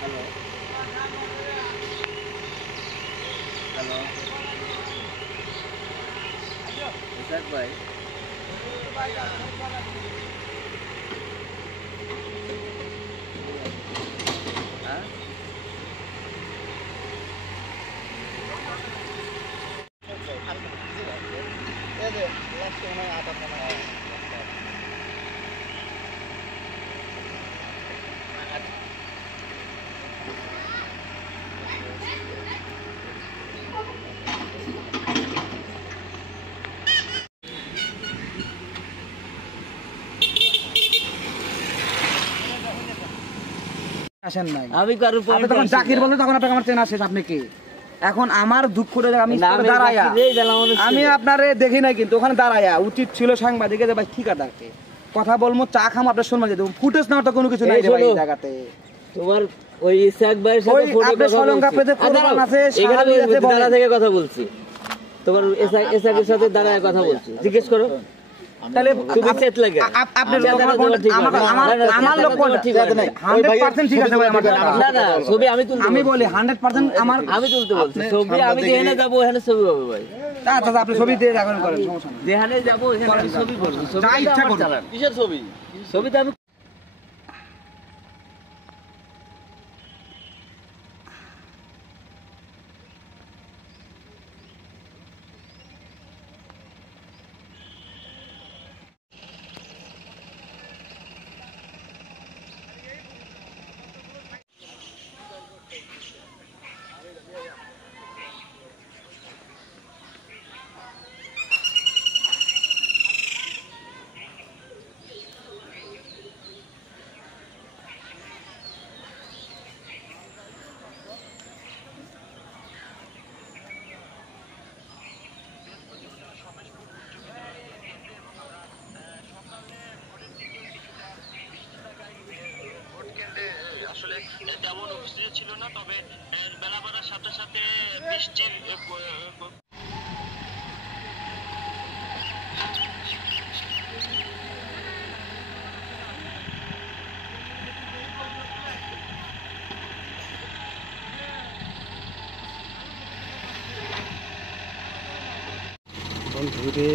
Hello hello Ishaq ভাই হ্যাঁ আসেন নাই আমি কারোর আপনি তখন জাকির বলতে তখন আপনাকে আমার চেনা শেষ। আপনি কি এখন আমার দুঃখ করে আমি দাঁড়ায়া আমি আপনারে দেখি নাই, কিন্তু ওখানে দাঁড়ায়া উচিত ছিল সাংবাদিকে যে ভাই ঠিক আছে কথা বলবো, চা খাম, আপনার শুনবো যে ফুটেজ নেওয়ার তো কোনো কিছু নাই রে ভাই এই জায়গাতে। তোমার ওই ইসাক ভাইয়ের সাথে ফোনে কথা শ্রীলঙ্কা পেতে কোরবান আছে এখানে দাঁড়া থেকে কথা বলছি, তোমার ইসাকের সাথে দাঁড়ায় কথা বলছি, জিজ্ঞেস করো। তাহলে তুমি চেত লাগে আপনি আমার লোক ঠিক আছে না 100% ঠিক আছে ভাই আমার না না ছবি আমি তুলতে আমি বলি 100% আমার আমি তুলতে বলছি ছবি আমি যেখানে যাব ওখানে ছবি হবে ভাই। আচ্ছা আপনি ছবি দিয়ে রাখুন করেন সমস্যা নেই, যেখানে যাব ওখানে আমি ছবি করব, যা ইচ্ছা করুন। কিসের ছবি? ছবিতে আমি আসলে তেমন উপস্থিত ছিল না, তবে বেলা বাড়ার সাথে সাথে বৃষ্টির বন্ধুরে